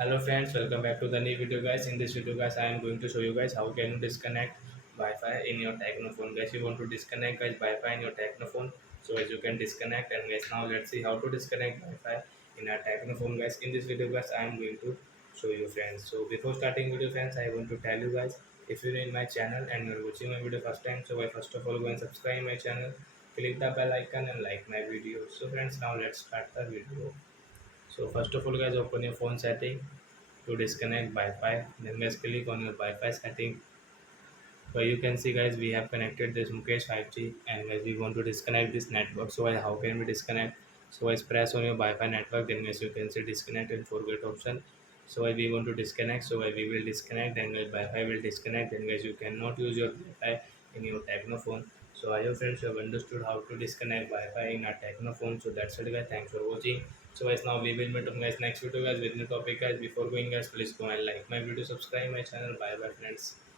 Hello friends, welcome back to the new video guys. In this video guys, I am going to show you guys how can you disconnect Wi-Fi in your Tecno phone. Guys, you want to disconnect guys Wi-Fi in your Tecno phone, so as you can disconnect. And guys, now let's see how to disconnect Wi-Fi in our Tecno phone guys. In this video guys, I am going to show you friends. So before starting video friends, I want to tell you guys, if you're in my channel and you're watching my video first time, so I first of all go and subscribe my channel, click the bell icon and like my video. So friends, now let's start the video. So first of all guys, open your phone setting to disconnect Wi-Fi. Then guys click on your Wi-Fi setting. So you can see guys we have connected this Mukesh 5G and guys we want to disconnect this network. So how can we disconnect? So guys press on your Wi-Fi network. Then guys you can see disconnect and forget option. So we want to disconnect. So we will disconnect. Then guys Wi-Fi will disconnect. Then guys you cannot use your Wi-Fi in your Tecno phone. So I hope friends you have understood how to disconnect Wi-Fi in our Tecno phone. So that's it guys. Thanks for watching. So guys now we will meet up guys next video guys with new topic guys. Before going guys please go and like my video, subscribe my channel. Bye bye friends.